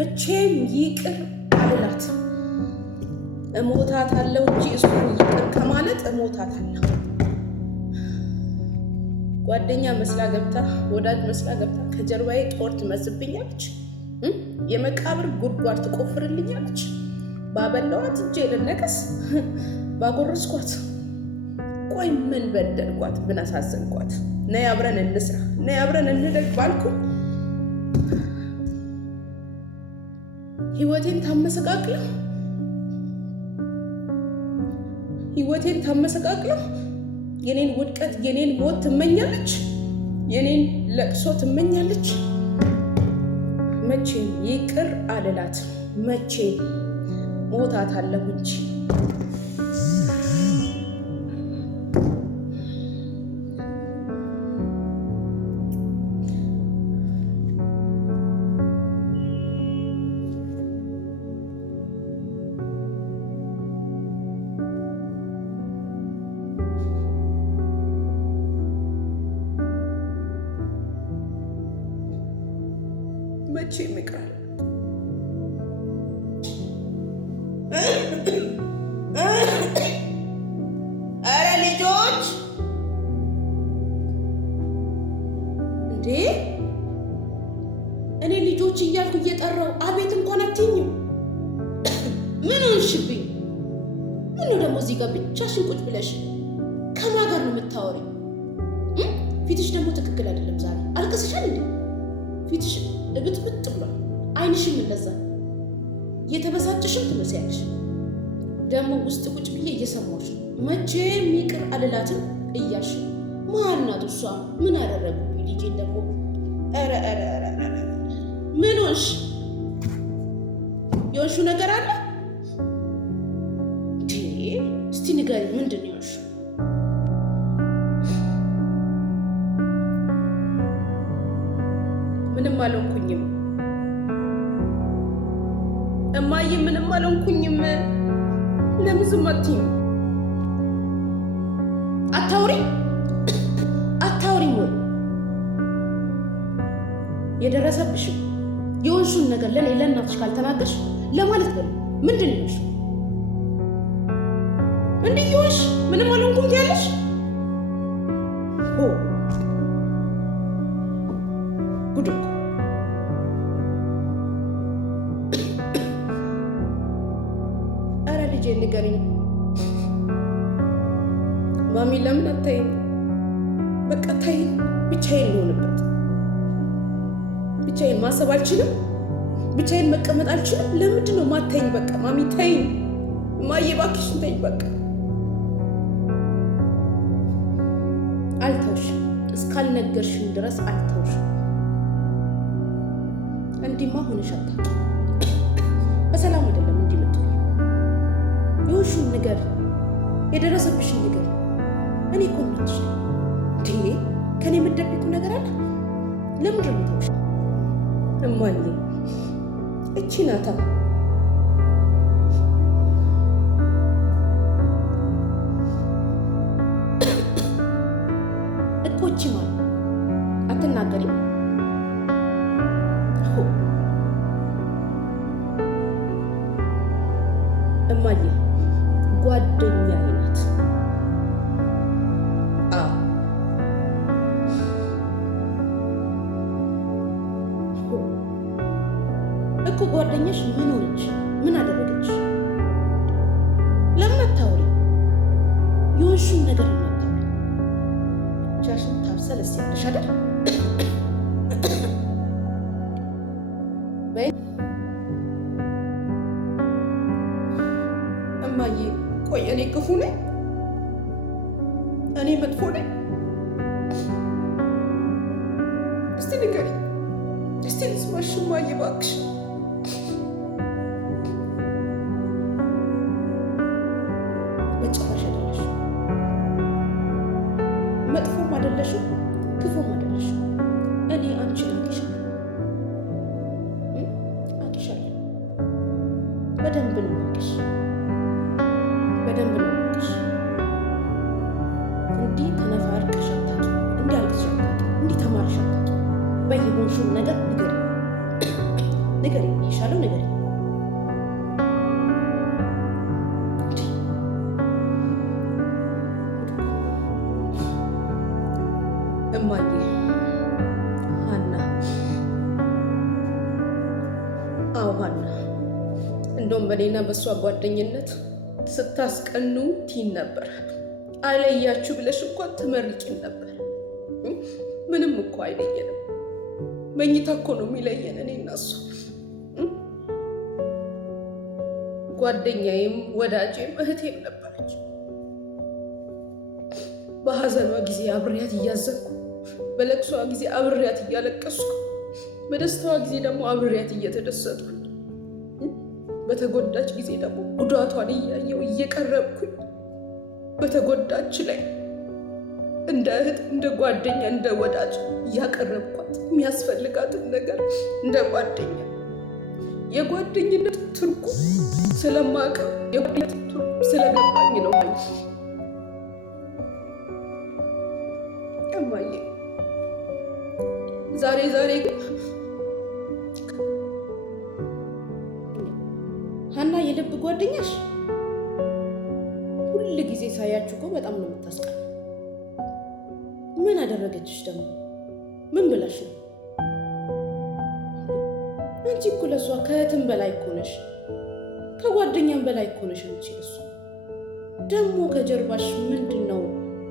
መቼም ይቅር አልላትም። እሞታታለሁ እንጂ እሷን ይቅር ከማለት እሞታታለሁ። ጓደኛ መስላ ገብታ ወዳጅ መስላ ገብታ ከጀርባዬ ጦር ትመዝብኛለች። የመቃብር ጉድጓድ ትቆፍርልኛለች። ባበላዋት እጄ ልነቀስ፣ ባጎረስኳት። ቆይ ምን በደልኳት? ምን አሳዘንኳት? ነይ አብረን እንስራ፣ ነይ አብረን እንደግ ባልኩ ህይወቴን ታመሰቃቅለው የኔን ውድቀት የኔን ሞት ትመኛለች፣ የኔን ለቅሶ ትመኛለች። መቼም ይቅር አልላት፣ መቼ ሞታታለሁ እንጂ። መቼም ይቅር አረ ልጆች እንዴ! እኔ ልጆች እያልኩ እየጠራው አቤት እንኳን አትይኝም። ምን ሆንሽብኝ? ምነው ደግሞ እዚህ ጋር ብቻሽን ቁጭ ብለሽ ከማን ጋር ነው የምታወሪው? ፊትሽ ደግሞ ትክክል አይደለም። ዛሬ አልቅስሻል እንዴ? ፊትሽ እብጥብጥ ብሏል። ዓይንሽም እንደዛ የተበሳጨሽም ትመስያለሽ። ደግሞ ውስጥ ቁጭ ብዬ እየሰማሁሽ ነው። መቼም ይቅር አልላትም እያልሽ ማናት እሷ? ምን አደረጉብኝ? ልጄን ደግሞ ኧረ ምን ሆንሽ? የሆንሽው ነገር አለ እንዴ? እስቲ ንገሪኝ፣ ምንድን ነው የሆንሽው? ምንም አልሆንኩኝም እማዬ፣ ምንም አልሆንኩኝም። ለምን ዝም አትይም? አታውሪም ወይ? የደረሰብሽም የሆንሽውን ነገር ለእኔ ለእናትሽ ካልተናገርሽ ለማለት በል። ምንድን ነው እንዲህ የሆንሽ? ምንም አልሆንኩም ትያለሽ? ጉድ እኮ። ኧረ ልጄ ንገሪኝ ማሚ፣ ለምን አታይኝ? በቃ ታይኝ። ብቻዬን ልሆንበት። ብቻዬን ማሰብ አልችልም። ብቻዬን መቀመጥ አልችልም። ለምንድን ነው ማታይኝ? በቃ ማሚ ታይኝ። ማዬ እባክሽን ተይኝ። በቃ አልተውሽም። እስካልነገርሽኝ ድረስ አልተውሽም። እንዲህማ ሆነሽ አታውቂም። በሰላም አይደለም እንዲህ የምትሆኚው። የሆንሽውን ነገር የደረሰብሽን ነገር እኔ እኮ እናትሽ ነኝ እንዴ! ከኔ የምትደብቂው ነገር አለ? ለምንድን ነው የምተውሽ? እማዬ እቺ ናታ እኮ እቺ ማለት አትናገሪም? እማዬ ጓደኛዬ ናት። እኮ ጓደኛሽ ምን ሆነች? ምን አደረገች? ለምን አታውሪ? የሆንሽውን ነገር ለምን አታውሪ? ብቻሽን ታብሰለስያለሽ አይደል? እማዬ ቆይ እኔ ክፉ ነኝ? እኔ መጥፎ ነኝ? እስቲ ንገሪኝ። እስቲ ልስማሽ እማዬ እባክሽ። በጭራሽ አይደለሽም። መጥፎም አይደለሽም፣ ክፉም አይደለሽም። እኔ አንቺን አውቅሻለሁ። በደንብ ነው የማውቅሽ። በደንብ ነው የማውቅሽ። እንዲህ ተነፋርቀሽ አታውቂም። እንዲህ አልቅሰሽ አታውቂም። እንዲህ ተማርሽ አታውቂም። በየሆንሽው ነገር ንገሪኝ። ብዬሻለሁ ነገር እማዬ ሀና፣ አዎ ሀና፣ እንደውም በኔና በእሷ ጓደኝነት ስታስቀኑ ቲን ነበር። አለያችሁ ብለሽ እንኳን ትመርቂን ነበር። ምንም እኮ አይለየንም። መኝታ እኮ ነው የሚለየን እኔና እሷ። ጓደኛዬም ወዳጄም እህቴም ነበረች። በሀዘኗ ጊዜ አብሬያት እያዘንኩ፣ በለቅሷ ጊዜ አብሬያት እያለቀስኩ፣ በደስታዋ ጊዜ ደግሞ አብሬያት እየተደሰጥኩ፣ በተጎዳች ጊዜ ደግሞ ጉዳቷን እያየው እየቀረብኩኝ በተጎዳች ላይ እንደ እህት፣ እንደ ጓደኛ፣ እንደ ወዳጅ እያቀረብኳት የሚያስፈልጋትን ነገር እንደ ጓደኛ የጓደኝነት ትርጉም ስለማውቀው የጓደኝነት ትርጉም ስለገባኝ ነው እማዬ። ዛሬ ግን ሀና የልብ ጓደኛሽ ሁል ጊዜ ሳያችሁ እኮ በጣም ነው የምታስቀር። ምን አደረገችሽ ደግሞ? ምን ብለሽ ነው? አንቺ እኮ ለእሷ ከእህትም በላይ እኮ ነሽ፣ ከጓደኛም በላይ እኮ ነሽ አንቺ ለእሷ። ደግሞ ከጀርባሽ ምንድን ነው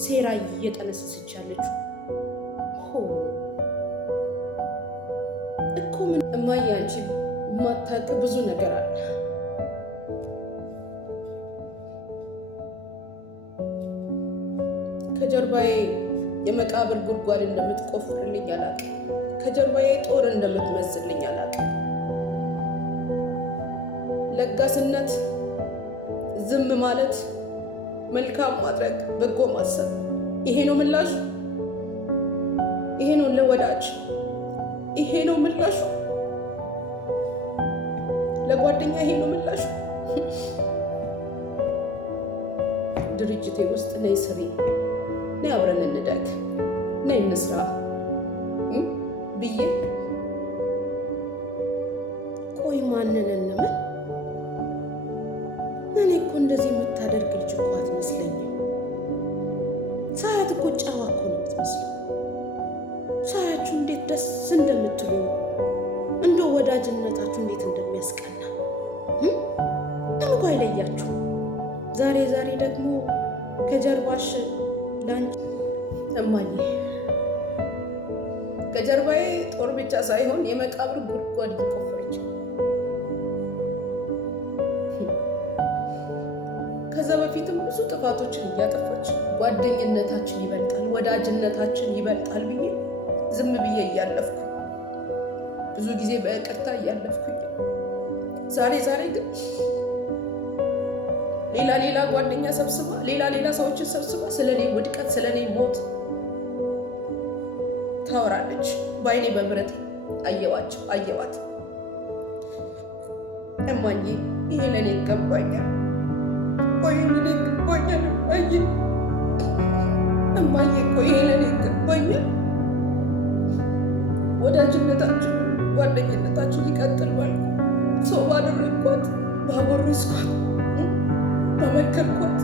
ሴራ እየጠነሰሰች ያለችው? እኮ ምን እማዬ፣ አንቺ የማታውቂው ብዙ ነገር አለ። ከጀርባዬ የመቃብር ጉድጓድ እንደምትቆፍርልኝ አላውቅም። ከጀርባዬ ጦር እንደምትመዝልኝ አላውቅም። ለጋስነት፣ ዝም ማለት፣ መልካም ማድረግ፣ በጎ ማሰብ፣ ይሄ ነው ምላሹ? ይሄ ነው ለወዳጅ? ይሄ ነው ምላሹ? ለጓደኛ ይሄ ነው ምላሹ? ድርጅቴ ውስጥ ነይ ስሪ፣ ነይ አብረን እንደግ፣ ነይ እንስራ ብዬ ቆይ ማንን እንምን? እኔ እኮ እንደዚህ የምታደርግ ልጅ እኮ አትመስለኝም። ሳያት እኮ ጨዋ እኮ ነው የምትመስለው። ሳያችሁ እንዴት ደስ እንደምትሉ፣ እንደ ወዳጅነታችሁ እንዴት እንደሚያስቀና እኮ አይለያችሁ። ዛሬ ደግሞ ከጀርባሽ ላንቺ እማዬ፣ ከጀርባዬ ጦር ብቻ ሳይሆን የመቃብር ጉድጓድ እየቆፈረች፣ ከዛ በፊትም ብዙ ጥፋቶችን እያጠፋች ጓደኝነታችን ይበልጣል፣ ወዳጅነታችን ይበልጣል ብዬ ዝም ብዬ እያለፍኩ፣ ብዙ ጊዜ በይቅርታ እያለፍኩኝ፣ ዛሬ ግን ሌላ ጓደኛ ሰብስባ፣ ሌላ ሰዎችን ሰብስባ ስለኔ ውድቀት፣ ስለኔ ሞት ታወራለች። በአይኔ በብረት አየዋት። እማዬ ይሄ ለኔ ይገባኛል፣ ቆይ ለኔ ይገባኛል እማዬ፣ ቆይ ይሄ ለኔ ይገባኛል። ወዳጅነታችን፣ ጓደኝነታችን ይቀጥል ባልኩ፣ ሰው ባደረግኳት፣ ባጎረስኳት፣ በመከርኳት፣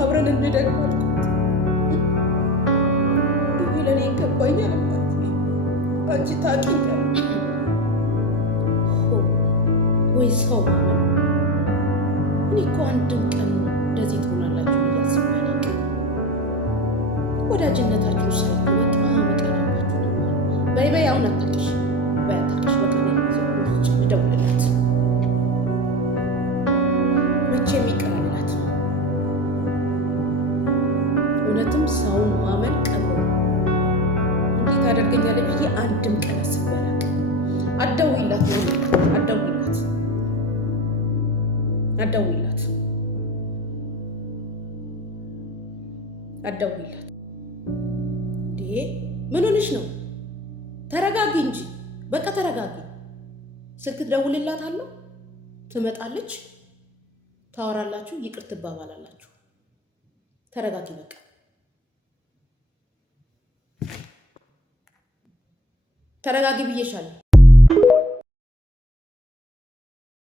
አብረን እንደግ ባልኳት ለኔ ይገባኛል። አንቺ ታውቂኛለሽ ወይ ሰው ማመን? እኔ እኮ አንድም ቀን እንደዚህ ትሆናላችሁ ብዬ አስቤ አላውቅም። ወዳጅነታችሁ ሳይ በጣም እቀናባችሁ ነበር። በይ አሁን አታልቅሽ፣ በቃ እደውልላት፣ መቼም ይቅር አልላት። እውነትም ሰውን ማመን ቀሎ ታደርገኛለህ ብዬ አንድም ቀን አስቤ አላውቅም። አትደውይላት። እንዴ ምን ሆነሽ ነው? ተረጋጊ እንጂ በቃ ተረጋጊ። ስልክ ትደውልላታለሁ፣ ትመጣለች፣ ታወራላችሁ፣ ይቅር ትባባላላችሁ። ተረጋጊ በቃ። ተረጋጊ ብዬሻለሁ።